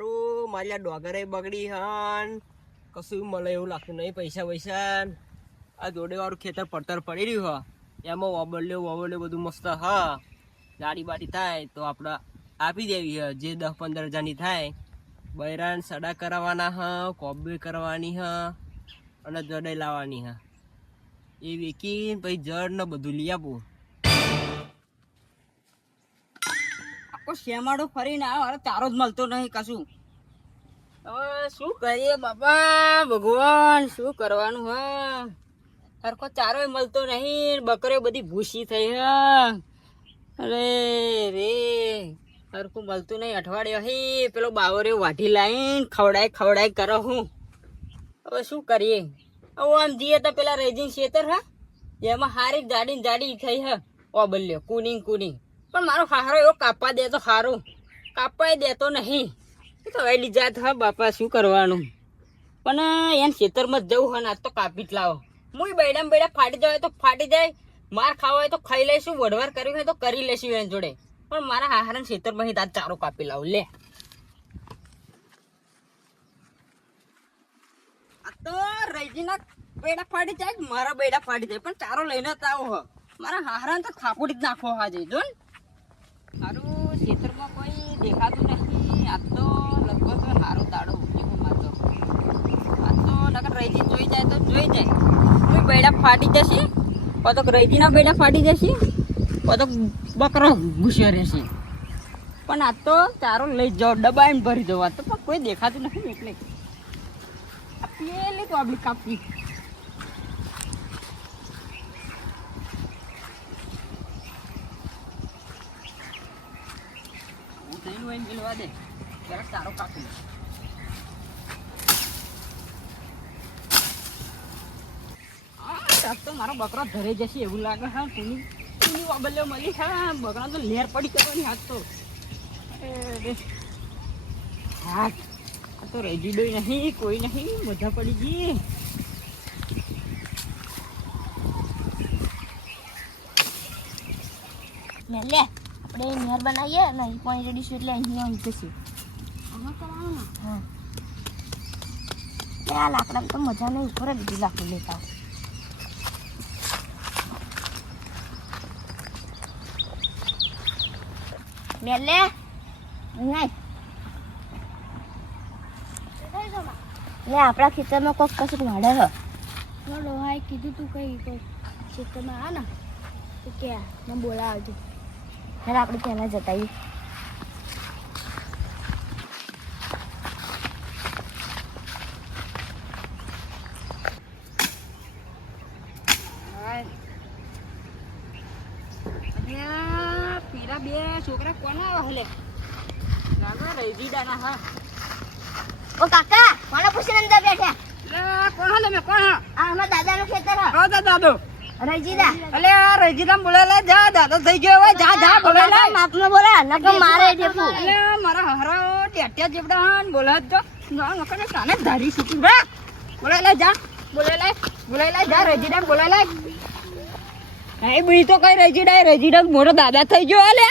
મારી આ ડોગરે બગડી હન. કશું મળે એવું લાગતું નહીં, પૈસા પૈસા આ જોડે વાળું ખેતર પડતર પડી રહ્યું હ. એમાં વબલ્યો વબલ્યો બધું મસ્ત, હા. ગાડી બાડી થાય તો આપણે આપી દેવી હ. જે દસ પંદર હજારની થાય. બૈરાન સડા કરાવવાના હ, કોબી કરવાની હ, અને જડે લાવવાની હ. એ વેકી પછી જડ ને બધું લઈ આપું. આખો શેમાડો ફરીને આવ્યો. અરે તારો જ મળતો નહીં કશું. હવે શું કરીએ બાપા? ભગવાન, શું કરવાનું, હા? સરખો ચારો મળતો નહીં. બકરીઓ બધી ભૂસી થઈ, હે? અરે રે, સરખું મળતું નહીં. અઠવાડિયો હે પેલો બાવરે વાઢી લાવીને ખવડાય ખવડાય કરો હું. હવે શું કરીએ? હવે આમ જઈએ તો પેલા રેજિંગ શેતર, હા? જેમાં હારી જાડી જાડી થઈ, હ? ઓ બલ્યો કુનિંગ કુનિંગ. પણ મારો હારો એવો કાપવા દે તો સારું કાપવા દેતો નહીં. એ તો વહેલી જાત, હા, બાપા, શું કરવાનું? પણ એને ખેતરમાં જવું હોય ને, આજ તો કાપી જ લાવો. હું બેડામ બેડા ફાટી જાય તો ફાટી જાય. માર ખાવા હોય તો ખાઈ લઈશું, વઢવાર કરવી હોય તો કરી લઈશું એની જોડે. પણ મારા હારાને ખેતરમાં આજ ચારો કાપી લાવું, લે. તો રૈજીના બેડા ફાટી જાય, મારા બેડા ફાટી જાય, પણ ચારો લઈને જ આવો મારા હારાને તો ખાપોડી જ નાખો હાજે જો ને દેખાતું નહીં. આ તો લગભગ સારો દાડો ઉગ્યો મારતો આ તો નકર રૈજી જોઈ જાય તો જોઈ જાય. કોઈ બેડા ફાટી જશે પતક રૈજીના બેડા ફાટી જશે પતક બકરો ઘૂસ્યો રહેશે. પણ આ તો ચારો લઈ જાઓ ડબાઈને ભરી જવા તો પણ કોઈ દેખાતું નથી એટલે. પેલી તો આપણી કાપી. થઈને મિલવા દે. જરાક તો મારો બકરો ધરે જશે એવું લાગે હા કુની કુની વાબલ્યો મળી હા, બકરા તો લેર પડી કરવાની હાથ તો. હાથ. આ તો રેજી ડોઈ નહીં, કોઈ નહીં મજા પડી ગઈ. લે લે. આપણે નહેર બનાવીએ ને અહીં પાણી રેડી છે એટલે અહીંયા આવી જશે. હા. આ લાકડા તો મજા નહીં ઉપર જ બીજી લાકડું લેતા. આવો. લે લે નહીં. લે આપણા ખેતરમાં કોક કશુંક વાડે હ. ડોહાએ કીધું તું કઈ કોઈ ખેતરમાં આ ને? તો કે બોલાવજો. ચાલ આપણે ત્યાં જતા આવીએ. બે છોકરા કોના આવે હલે? લાગે રૈજીડાના હા. ઓ કાકા કોને પૂછીને અંદર બેઠા? લે કોણ હલે મે કોણ હા? આ અમારા દાદાનું ખેતર હા દાદા દાદો. રજીદા અલે આ રૈજીડા બોલે લે જા દાદા થઈ ગયો હવે જા જા બોલે લે. માપમાં બોલા મારે અલે મારા હરા ટેટિયા જેવડા હાન બોલે ના નકર સાને ધારી શીખી રે બોલે લે જા. બોલે લે બોલે લે જા રૈજીડા બોલે લે. એ બી તો કઈ રૈજીડા રૈજીડા મોટો દાદા થઈ ગયો અલે.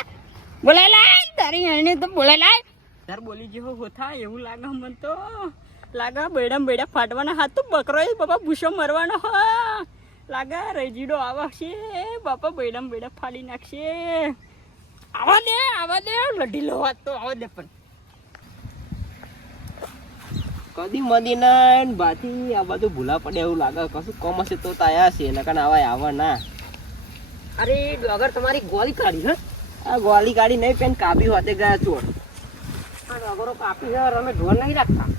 બોલે લે તારી એને તો બોલે લે. તાર બોલી જેવો હોથા એવું લાગે મને તો. લાગે બેડા બેડા ફાટવાના હાથ તો બકરો બાપા ભૂસો મરવાનો હ. લાગે રૈજીડો આવશે બાપા બેડમ બેડા ફાડી નાખશે. આવા દે આવા દે લઢી લો વાત તો આવા દે પણ. કદી મદીના બાથી આ બધું ભૂલા પડે એવું લાગે કશું કોમ હશે તો આયા છે એના કારણે આવા આવા ના. અરે ડોગર તમારી ગોળી કાઢી હે? આ ગોળી કાઢી નહીં પેન કાપી હોતે ગયા ચોર આ ડોગરો કાપી છે અમે ઢોર નહીં રાખતા.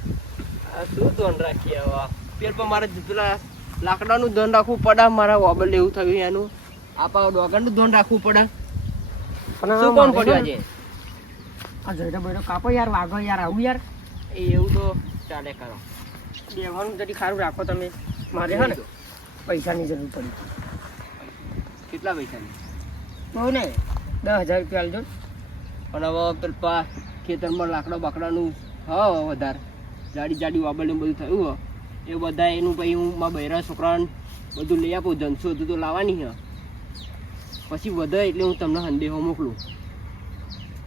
શું ધોન રાખીએ હવે પેલ પર મારે પેલા લાકડાનું ધોન રાખવું પડે મારા વોબલ એવું થયું એનું. આપા ડોગરનું ધ્યાન રાખવું પડે. શું કોણ પડ્યું આજે? આ જડો બેડો કાપો યાર વાગો યાર આવું યાર. એ એવું તો ચાલે કરો. દેવાનું જરી ખારું રાખો તમે. મારે હે ને પૈસાની જરૂર પડી. કેટલા પૈસાની બહુ ને દસ હજાર રૂપિયા આલજો. પણ હવે પેલા ખેતરમાં લાકડા બાકડાનું હા વધારે. જાડી જાડી વાબલ ને બધું થયું હો. એ બધા એનું પછી હું મારા બૈરા છોકરાને બધું લઈ આપું જનસો હતું તો લાવવાની હે પછી વધે એટલે હું તમને સંદેહો મોકલું.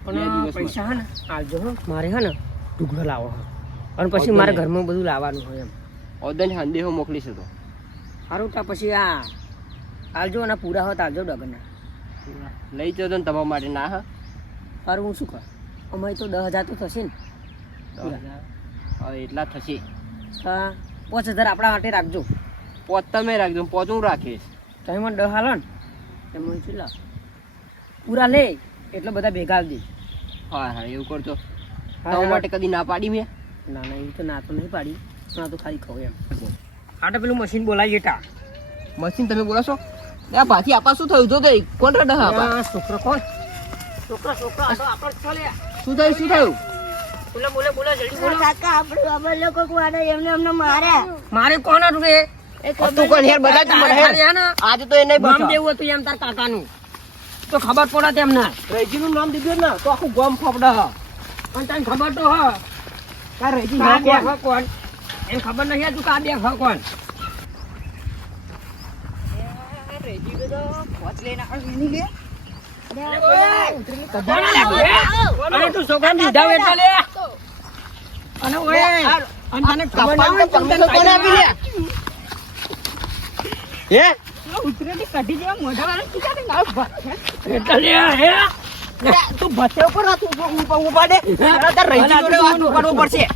પણ. પૈસા હે ને આવજો હો. મારે હા ને ઢુકડો લાવો અને પછી મારે ઘરમાં બધું લાવવાનું હોય એમ. ઓદન સંદેહો મોકલીશું તો. સારું તો પછી આ આવજો અને પૂરા હોત આવજો ડગરના લઈ જજો ને તમારા માટે ના હા. સારું હું શું કર? અમારે તો દસ હજાર તો થશે ને. હવે એટલા થશે. હા. પાંચ હજાર આપણા માટે રાખજો. પોત તમે રાખજો પોત હું રાખીશ. તમે મને દસ હાલો ને. એમાં કેટલા પૂરા લે એટલે બધા ભેગા આવજે હા હા એવું કરજો. તમારા માટે કદી ના પાડી મેં? ના ના એવું તો ના તો નહીં પાડી. ના તો ખાલી ખવું એમ. હા તો પેલું મશીન બોલાવીએ ટા મશીન તમે બોલાશો ના પાછી આપા શું થયું? જો તો કોણ રડે આપા? છોકરો કોણ? છોકરો છોકરો તો આપણો શું થયું શું થયું? બોલે બોલે બોલે જલ્દી બોલો. કાકા આપણે અમે લોકો કોને એમને એમને માર્યા મારે. કોણ હતું એ? તું કોણ? હેર બધા જ મને ને આજે તો એ નહીં દેવું હતું એમ તાર કાકાનું. તો ખબર પડે તેમને. રૈજી નું નામ દીધું ને તો આખું ગોમ ફપડા હા. પણ તને ખબર તો હ. આ રૈજી આ હા હ કોણ? એમ ખબર નહીં હતું કે બે હ કોણ. અરે તું છોકરા દીધા એટલે લે. અને ઓય અને તને ખબર ના હોય તો તને કોને આપી લે હે એટલે લે હે? તું ભસે ઉપર ના તું ઊભા ઊભા દે તારા તાર રૈજી જોડે વાત કરવો પડશે.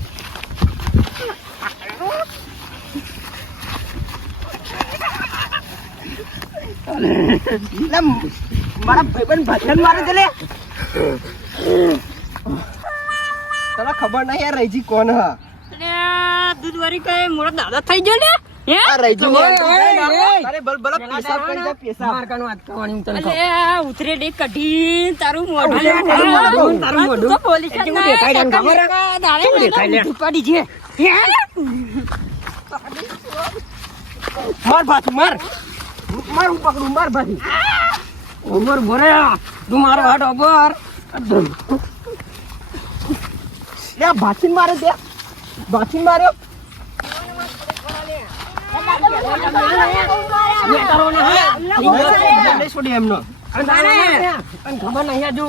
મારા ભાઈબંધ ભજન મારે છે લે. તને ખબર નહીં આ રૈજી કોણ હા? દૂધ વારી કઈ મોડો દાદા થઈ ગયો ને? હે? આ રૈજી. તારે બલ બલ કરી જા પેશાબ. મારકાનું વાત કરવાની હું તને કહું. ઉતરે ડે કઢી તારું મોઢું તારું મોઢું, તારું મોઢું. તો પોલીસ ને દેખાય તને ખબર? હે? કેવું દેખાય લે? ઉપાડી છે? માર ભાત માર. માર હું પકડું માર ભાત ઉમર ભરે તું મારો હાટ અબર આ ભાથી મારે ત્યાં ભાથી માર્યો ખબર નહીં હજુ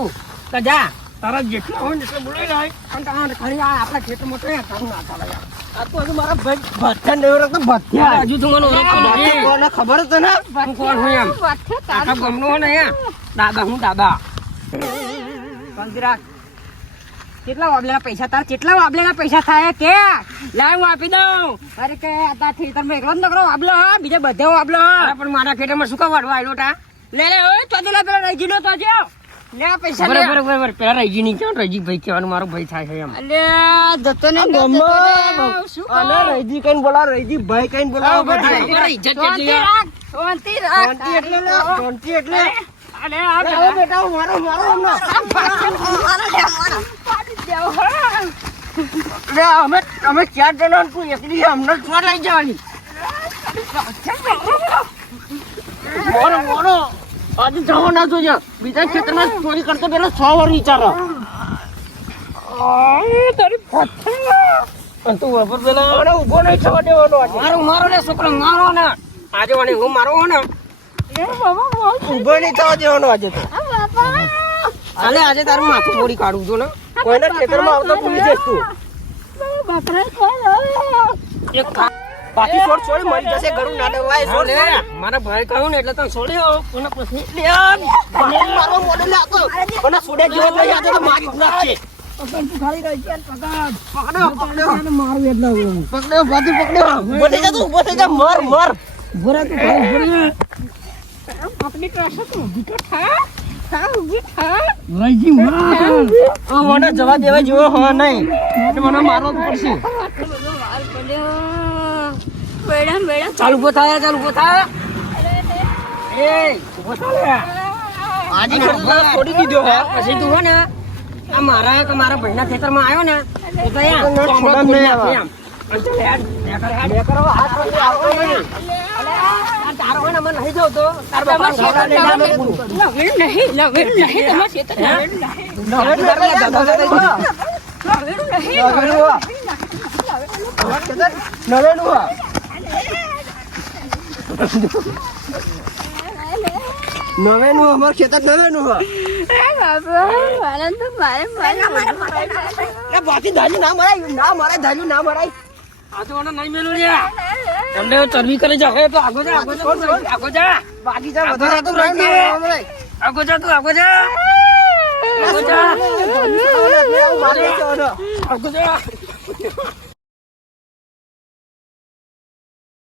તો જા તારા જેટલા હોય ને એટલે બોલાઈ જાય અને આપણા ખેતરમાં તો તો હજુ મારા ભાઈ એવું રખતો હજુ તું મને ખબર જ ને હું કોણ હું એમ દાદા, હું દાદા. શાંતિ રાખ. કેટલા વાબલેના પૈસા? તાર કેટલા વાબલેના પૈસા થાય? કે? લાવ હું આપી દઉં. અરે કે આ તાર ખેતરમાં એકલો નકરો વાબલો હા? બીજા બધે વાબલો હા? પણ મારા ખેતરમાં શું કામ વાડવા આવ્યો તા? લે લે ઓય તો પેલા રૈજી નો તો જો. લે પૈસા લે. બરાબર બરાબર પેલા રૈજી ની કેવું રૈજી ભાઈ કહેવાનું મારો ભાઈ થાય છે એમ. અલે દત્તો ને અને રૈજી કઈ બોલા રૈજી ભાઈ કઈ બધા ઇજ્જત કેટલી શાંતિ રાખ શાંતિ એટલે શાંતિ એટલે. અલે આ બેટા મારો મારો હમણાં લે અમે અમે ચાર જણા તું એકલી અમને લઈ જવાની? મોરો મોરો. આજે જવો ના જોજો બીજા ખેતરમાં ચોરી કરતો પેલો છ વાર વિચારો. તારી અને તું વપર પેલા. મને ઊભો નહીં થવા દેવાનો મારો મારો ને છોકરો મારો ને. આજે હું મારો ને ઊભો નહીં થવા દેવાનો આજે તો. અને આજે તારું માથું થોડી કાઢું છું ને. કોઈના ખેતરમાં આવતો ભૂલી જઈશ તું. એક ખા- બાકી છોડ છોડ મરી જશે ઘરું ના દેવાય છોડ લે. મારા ભાઈ કહ્યું ને એટલે તને છોડ્યો. કોને પછી લે મારો મોઢે લે કોને તો મને સુડે જેવો થઈ જાય તો મારી જ છે પકડો પકડો મારું એટલે પકડો બાજુ પકડો ઊભો થઈ જા તું ઊભો થઈ જા. મર મર. ભરા તું રહીજી માર આ મને જવા દેવા જેવો હો નહીં. મને મારવો પડશે. બેડા બેડા ચાલુ ઊભો થાય ચાલુ એ, ઊભો થાય આજે છોડી દીધો હે. પછી તું હો ને, આ મારા એક મારા ભાઈના ખેતરમાં આવ્યો ને, તો તો નવેનું અમાર ખેતર નવેનું બાકી ધાર્યું ના મરાય ના મરાય ધાર્યું ના મરાય આ તો નહીં મેલું લ્યા તમને ચરબી કરી જા હવે તો આગો જા આગો જા આગો જા બાકી જા વધારે તો મરાય આગો જા તું આગો જા આગો જા આગો જા